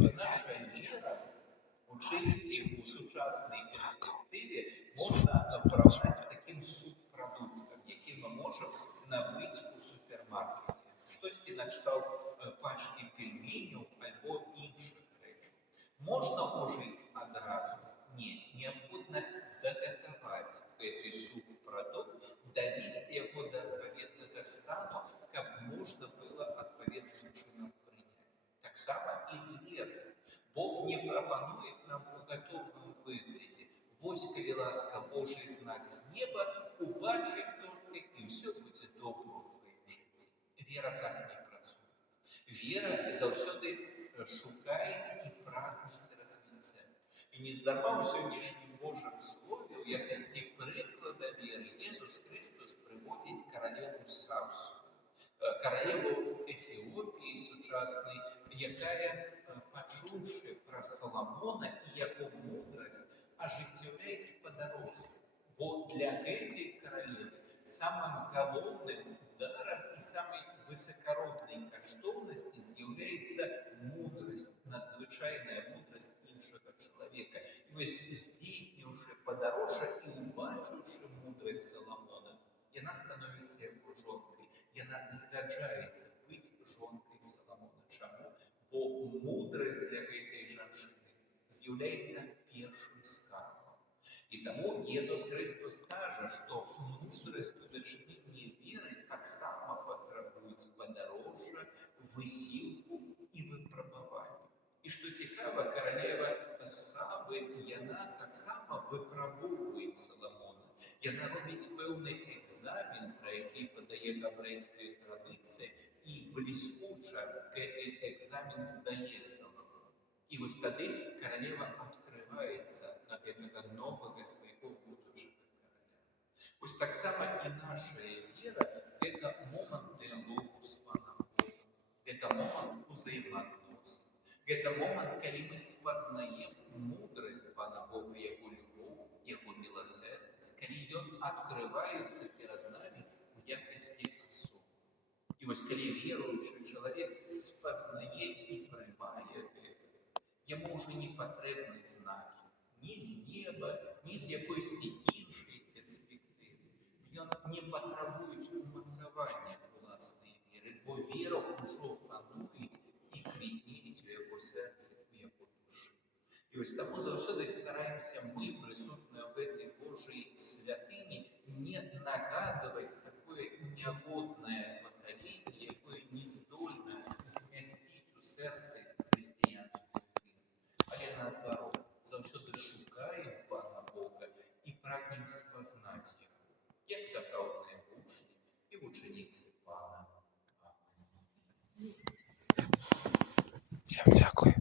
що наша віра у чимсі у сучасній перспективі можна порівняти з таким субпродуктом, який ми можемо набити у супермаркеті. Щось на кшталт пачки пельменів або інших речей. Можна ужити одразу? Ні. Необхідно доготовити цей субпродукт, довести його до відповідного стану, щоб можна було відповідним чином прийняти. Так само і з вірою. Бог не пропонует нам у готовом выгляде. Вось, коли ласка Божий знак с неба, убачить только, и все будет добре у твоем житті. Вера так не працює. Вера завжди шукає і прагне розвиття. І нездарма у сьогоднішнім Божому Слові, у якості приклада віри, Ісус Христос приводить королеву Савсу, королеву Ефіопії сучасної, яка, почувши про Соломона і його мудрость, оживляється подорожжя. Бо для этой королевы самым головным даром и самой высокородной коштовності з'являється мудрость, надзвичайная мудрость іншого чоловіка. І ось здійснивши подорожжя і убачивши мудрость Соломона, вона становиться його жонкою. Вона згаджається бути жонкою Соломона. Чому? Бо мудрость для этой женщины з'являється першим скарбом. І тому Ісус Христос каже, що мудрость у дочиненні віри так само потребує подорожжя, висілку і випробування. І що цікаво, королева Саби, вона так само випробовує Соломона. Вона робить певний екзамен, про який подає єврейська традиція, і блискуче цей екзамен здає Соломон. І ось тоді королева відкривається на цього нового свого будущого короля. Ось так само і наша віра – це момент діалогу з Паном Богом, це момент взаємоотносин, це момент, коли ми спознаємо мудрость Пана Бога, Його любов, Його милосердність, коли Він відкривається перед нами у якості особи. І ось коли віруючий чоловік спознає і приймає це, йому вже не потрібні знаки ні з неба, ні з якоїсь іншої перспективи. Він не потребує умацування власної віри, бо віра вже панує і квітніє у його серці, у його душі. І ось тому завжди стараємося ми, присутні в этой Божій святині, не нагадувати таке негодне покоління, яке не здольне змістити у серці християнську віру. Але наоборот, завжди шукаємо Пана Бога і прагнемо спознати Його, як справжні учні і учениці Пана. Амінь. Всім дякую.